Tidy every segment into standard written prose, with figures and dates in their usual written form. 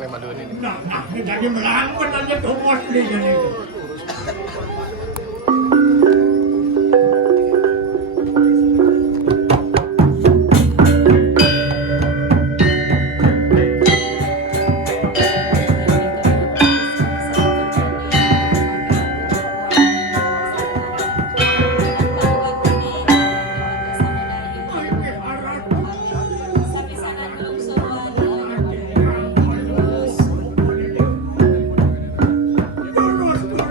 เลยมาดูนี่ Nah, jadi melawan aja domos nih jadi. Terus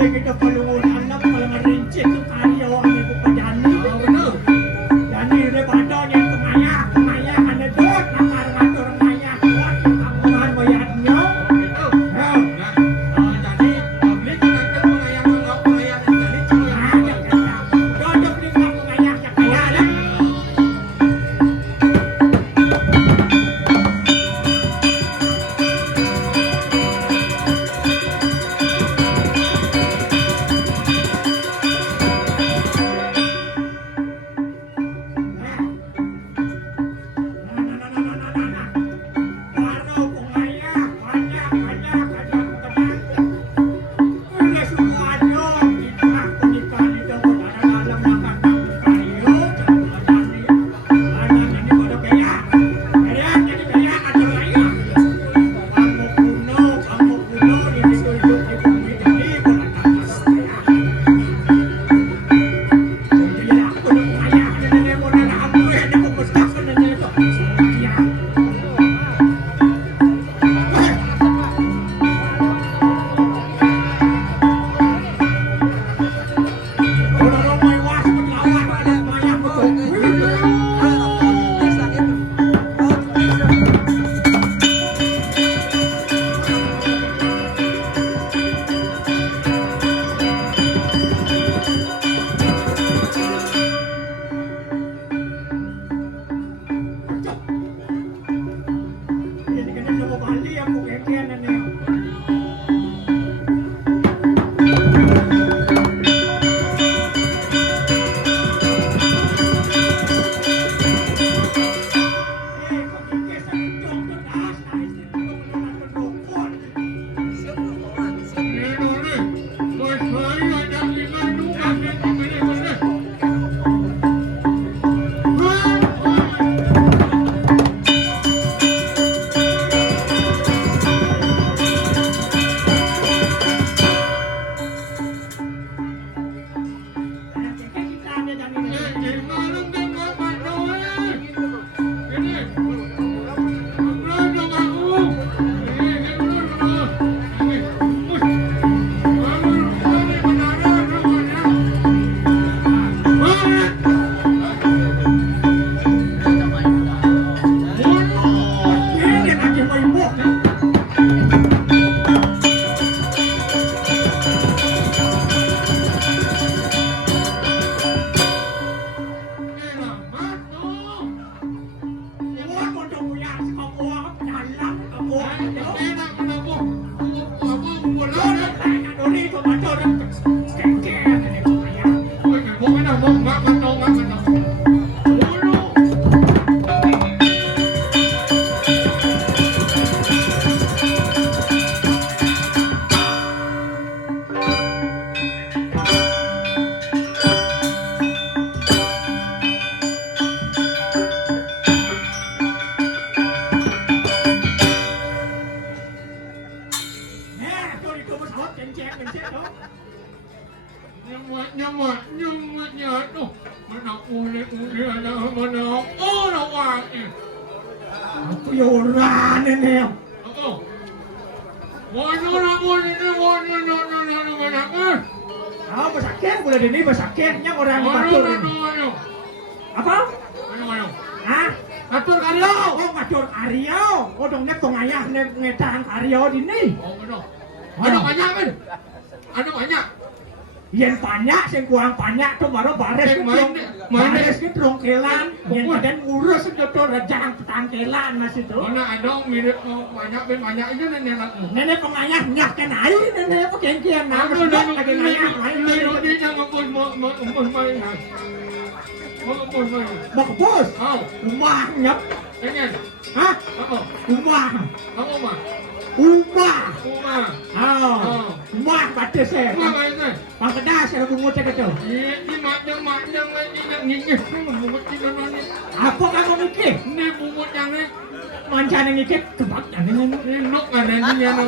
boleh kita palungun anak kalau merincit tu karya orang yang berpajani. Benar. Jadi dia badannya kemaya ada dot nakar ngatur maya kuat tanggungan bayarnya. Itu. Nah, jadi beli nanti pengayang enggak pengayang jadi cuma Ada kata. Dodok di pengayang yang kaya lah. Yen banyak, sing kurang banyak tuh baru bares ke trongkelan, yen badan urus itu tuh rajang tangkelan mas itu. Mana ada mirip banyak itu Nenek pengayah nyakkan air, nenek pekengkian nama sebab lagi ngayah air. Dia jangan ngepus main. Mau kepus? Rumah nyap. Pengen? Hah? Rumah. Apa mah? Rumah. Rumah baca saya. Rumah itu. Bang kedas saya bungut saya kata. Ini macam ngikis bungut ini. Apa kamu ngikis? Ini bungut yang ini. Mancan yang ngikis kebak dengan Ini nuk ada ini yang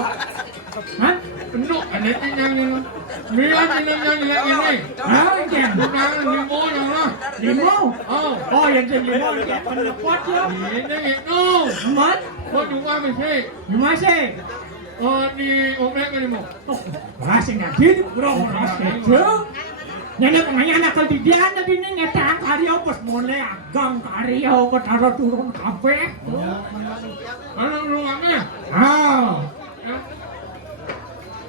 Hah? Nuk ada ini yang ini. Biar yang ini. Yang Bukan limo yang lah. Limo? Oh yang limo yang penekuat ya. Ini itu. Mat? Kau juga masih. Masih. Oh, di obrek kan mo. Rasa ngaji bro, rasa itu. Nenek pengen anak ketidian tadi nih ngetang karya pas mulai agang karya taruh turun kafe. Ano lu ngame? Ah,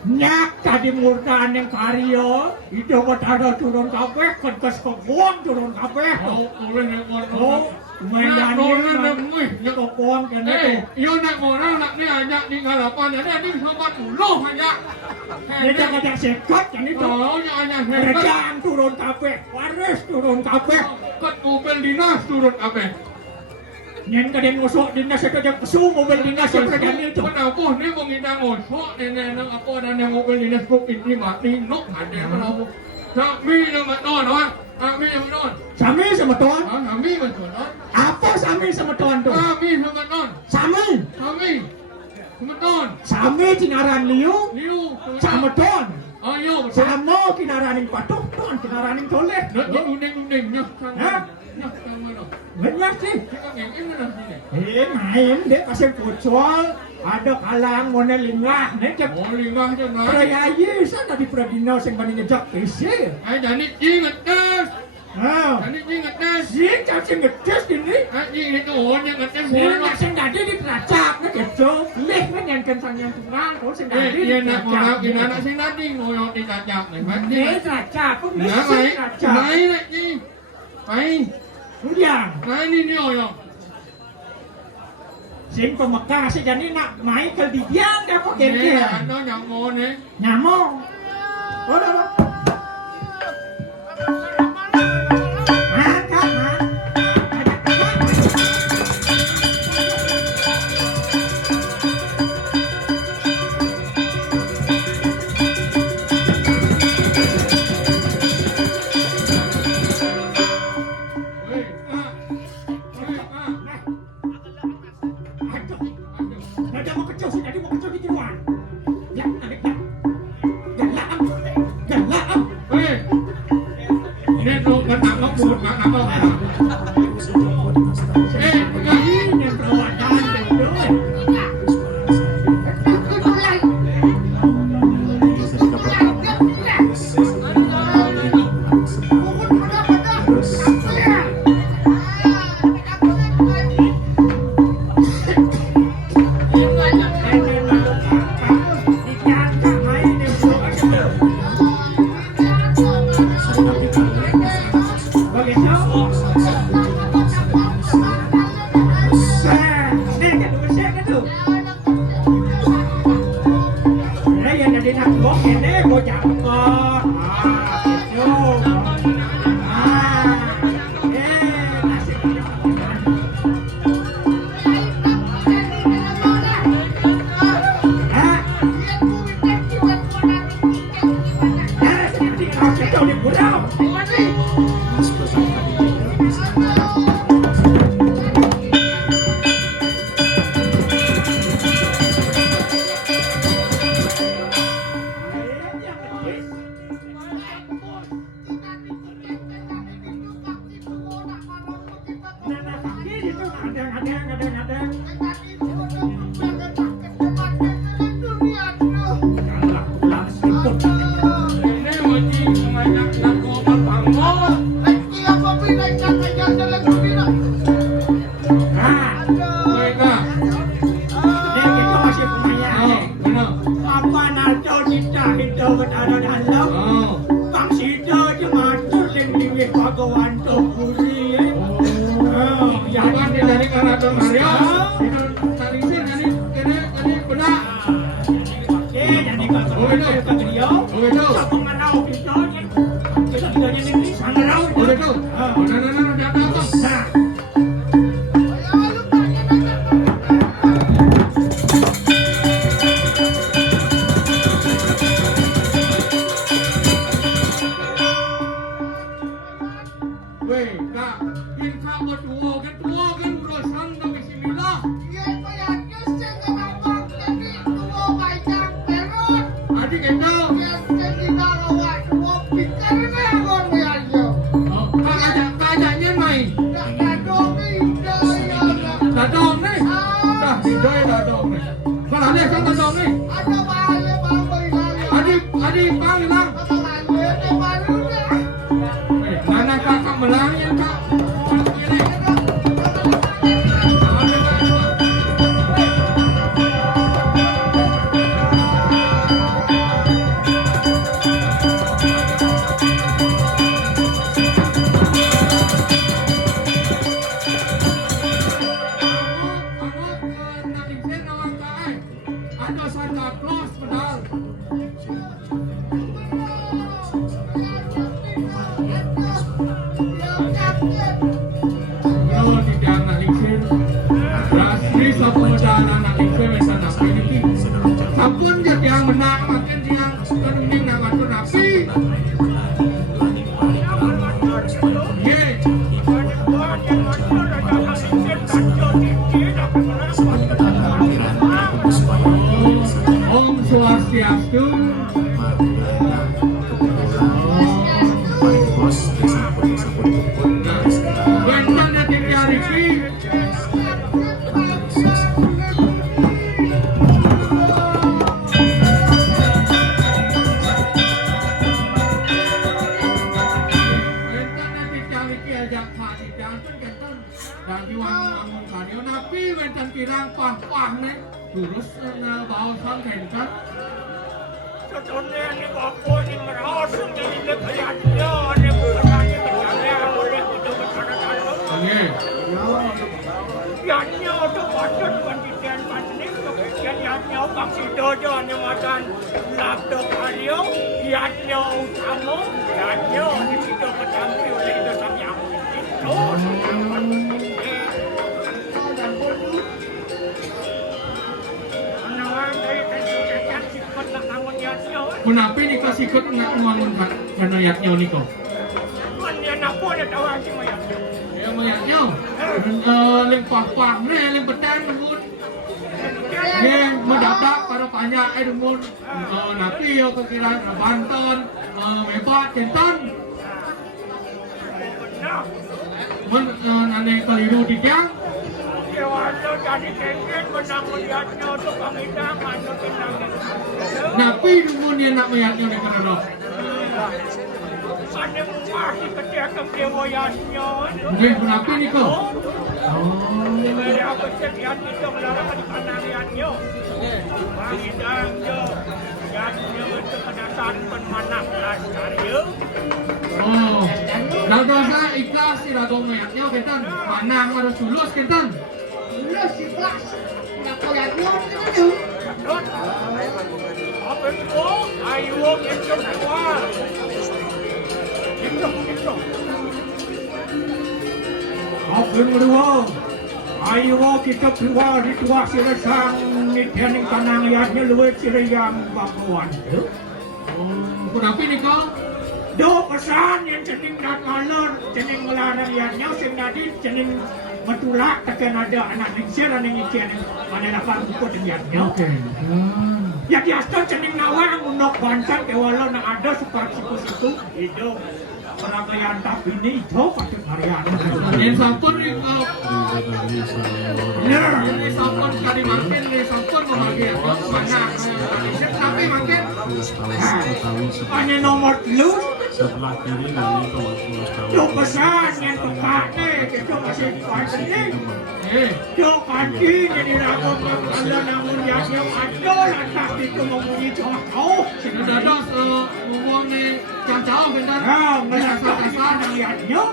nyak tadi murkaan yang karya itu taruh turun kafe, kertas kebuang turun kafe. Oh, boleh nek mo. Oh, mainan ini nyak kebuang kan itu. Yo nek mo nak ni ajak di ngalapan ada ni sobat uluh aja. Dia jangan sekot yang itu. Oh, ya ajak hebat. Rejang turun kafe, waris turun kafe. Kat mobil dinas turun kabeh. Nyen kadang ngosok dinas itu yang kesu mobil dinas yang kerjaan itu. Kenapa ni mau kita ngosok nenek nang apa dan yang mobil dinas pun ini mati nok ada kenapa? Kami yang maton, kami yang maton. Sami sama tuan. Kami maton. Apa sami sama tuan tuh? Kami yang maton. Sami. Kami maton. Sami cinaran liu Liu sama tuan. Ayo, Sama kinaran yang patuh tuan kinaran yang toleh. nak unding nyok sang. Hah? Nyok sang mana? Benar sih. Kita ngengin mana sini? Main deh kasih pucol. Ada kalang mona lingah. Nek Oh, lingah je nak. Prayayi sana di Pradino sing bani ngejak isi. Ai jadi ingat tes. Ah. Jadi ingat tes. Sing cacing ngedes ini. Ai itu orang ngetes Sing semua. sing dadi di Pelacak nek kejo. Leh men yang kentang yang tunggang kok sing dadi. Iya nak orang kita nak sing tadi ngoyo di kacak ni. Mati. Nek Pelacak kok Ya, sing baik. Pelacak. Baik lagi. Baik. Udiang. Baik ni ni orang. Sing pemekah sing jani nak main ke didiang dah kok Ni kene. ada yang mau ni. Nyamong. Ora. Wei, ah. Wei, ah. Ada mau kecil sih, jadi mau kecil di luar. Ya, ada ya. Galak. Wei. Ini tu kena ngeput, kena ngeput. Ini yang perawatan betul. Ini wajib semuanya nak ngomong panggung. Wei, kah? Oh. Jangan dari karaton Mario. Itu tadi sih ini benar. Oh itu. Oh itu. Nah, datang. Weh, kak, kita berdua kan urusan dari sinilah. Adik itu. Kajaknya timpang hilang. Mana kakak melangin kak? Ada Santa Claus pedal. Kalau tidak nak lingsir, rasmi sapu pedal anak lingsir mesra nak ini. Sampun dia yang menang makin dia kening nak atur napi. Ye. Om Swastiastu. Bentang nanti cari ki. Bentang nanti cari ki ajak mati jantan kenton. Dan diwang kadio napi bentang kirang pah nih. Terus bawa sang kenton. Contohnya ini bapak ini merasuk jadi lekayatnya, ini bukannya berjalan boleh hidup bersama-sama. Oke. Yatnya untuk patut pendidikan pasnik, kemudian yatnya baksi dojo ini makan laptop radio, yatnya utama, yatnya di situ bertampi oleh itu sayang. Itu sayang. Kenapa ni kau sikut nak ngomong karena yaknya ni kau? Mana nak pun ada tahu sih mayaknya. Ya mayaknya, lempah ni lempetan temun. Ye mendadak pada banyak temun. Napi yo kekiran Banten, Mebat, Kenton. Men nane keliru di tiang. Walau jadi kengken menang melihatnya untuk pemidangan untuk Napi temun dia nak mayaknya ni kerana. Mana mengasi ketika kewayasnya. Oke, kenapa ni kau? Mereka kesedihan itu melarang di pandangannya. Pemidangnya, yatnya itu kedatangan penmanah lasarnya. Oh, dah dosa ikhlas si dah dong mayaknya Kenton. Panang harus tulus Kenton. Apa itu? Ayo kita keluar. Kita. Abang berdua, ayo kita keluar di tuah sirasang ni tianing tanang yatnya luwet sirayang bakawan. Kenapa ni kau? Do pesan yang cening nak ngalor, cening melarang yatnya sing nadi cening metulak tekan ada anak lingsir yang ikan mana dapat buku dengannya. Oke. Ya di asal cening nawang unok bancan ke walau nak ada seperti situ hidup. Perangkaian tapi ini itu patut harian. Yang sampun ni kau. Bener. Ini sampun kali makin ni sampun membagai banyak. Tapi makin. Hanya nomor lu. Sebelah kiri nanti Thomas tahu. Do pesan yang tepatnya kita masih kuasai. Do kanti jadi rakam kalau namun yang ada lantas itu memuji jauh. Sudah dah ngomong ni jauh Kenton. Ah, melihat kesan yang lihatnya.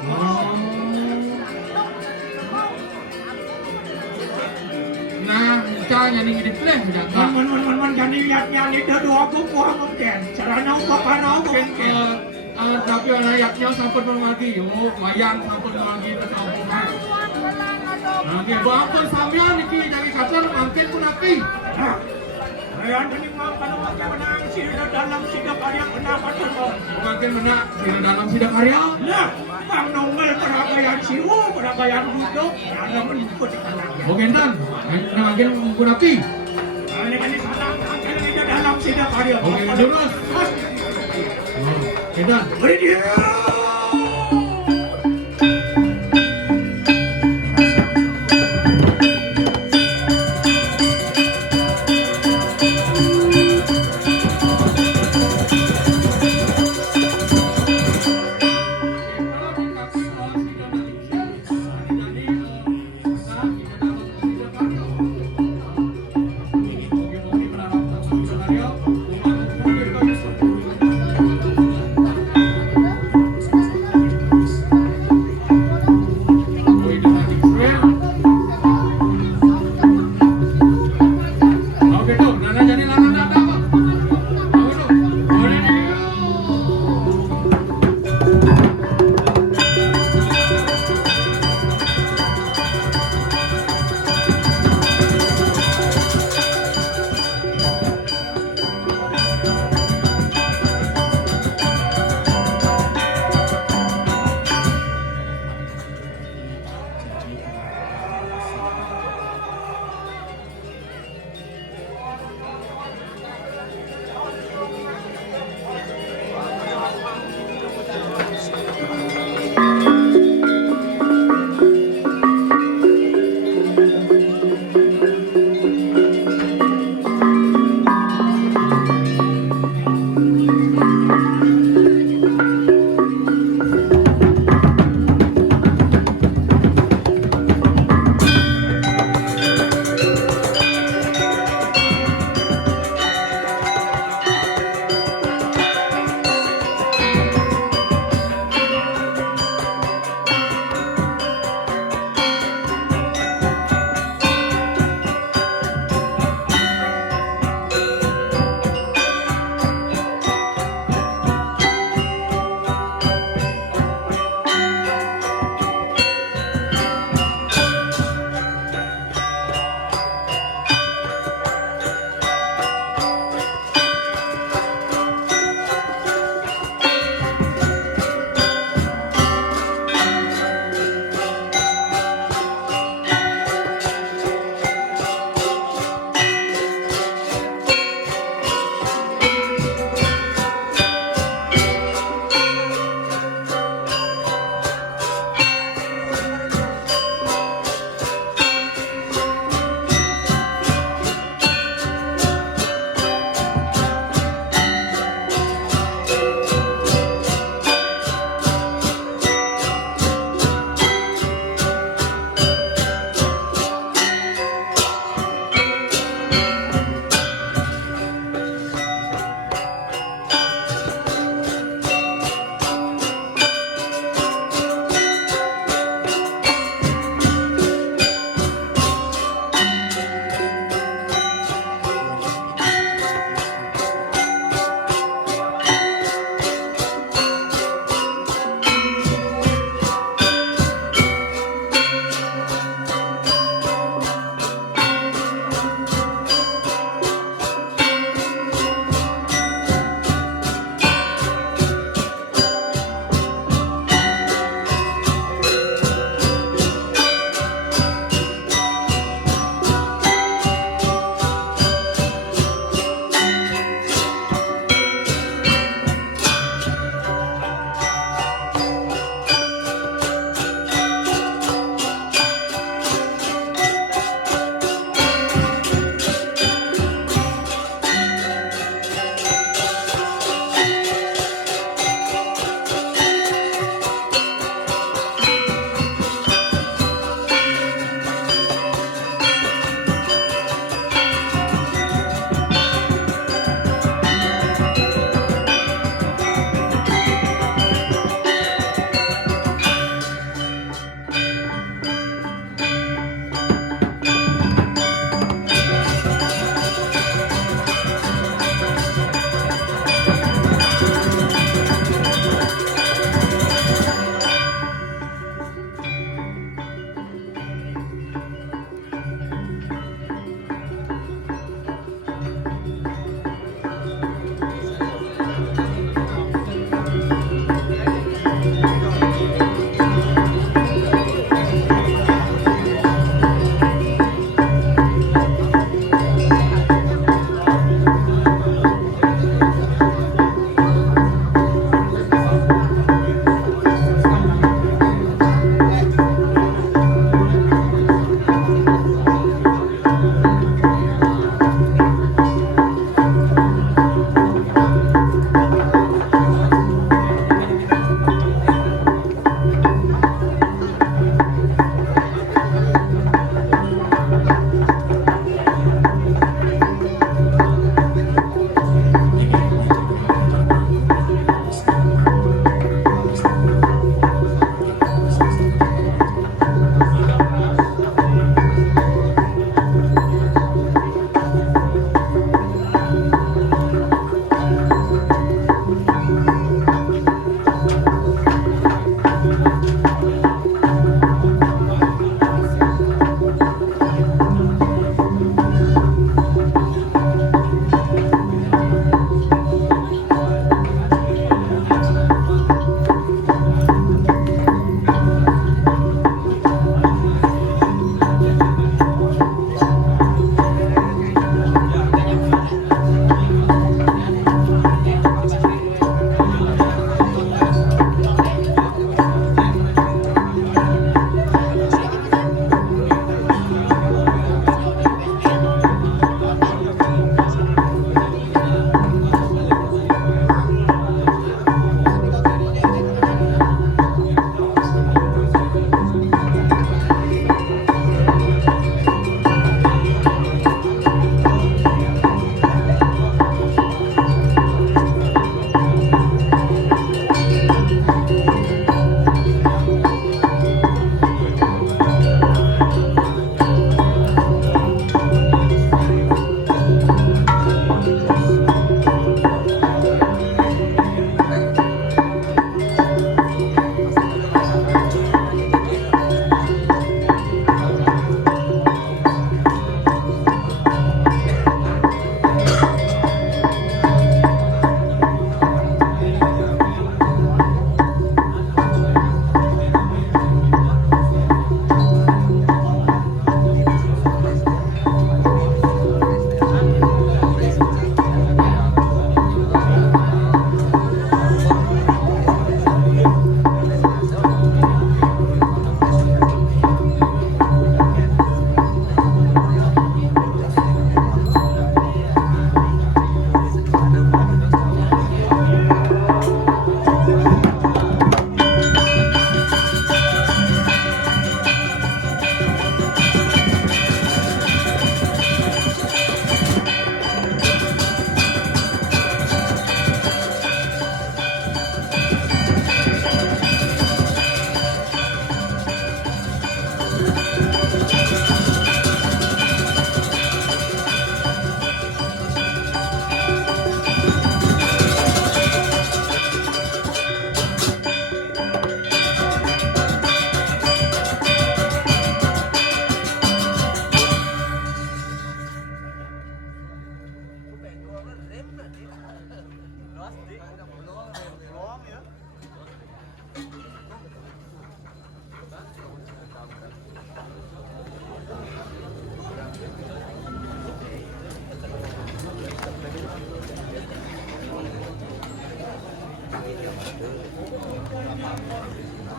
Nah, caranya ni gini pleh jaga. Man jadi lihatnya ni dua aku kurang mungkin. Caranya apa Mungkin tapi ayatnya sampun memagi. Oh, wayang sampun memagi tercampur. Oke, bapak sampean iki dari kapan mungkin pun api. Ayan ini mau kalau makin menang sila dalam sidang karya pendapat itu. Makin menak di dalam sidang karya. Nah, Bang Nongel peragaian siwu, peragaian hidup, ada mengikuti anaknya. Oke, Tan. Makin pun api. Ini kan di dalam sidang karya. Oke, lurus. Oke, Tan. Beri dia.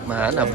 Mahanap.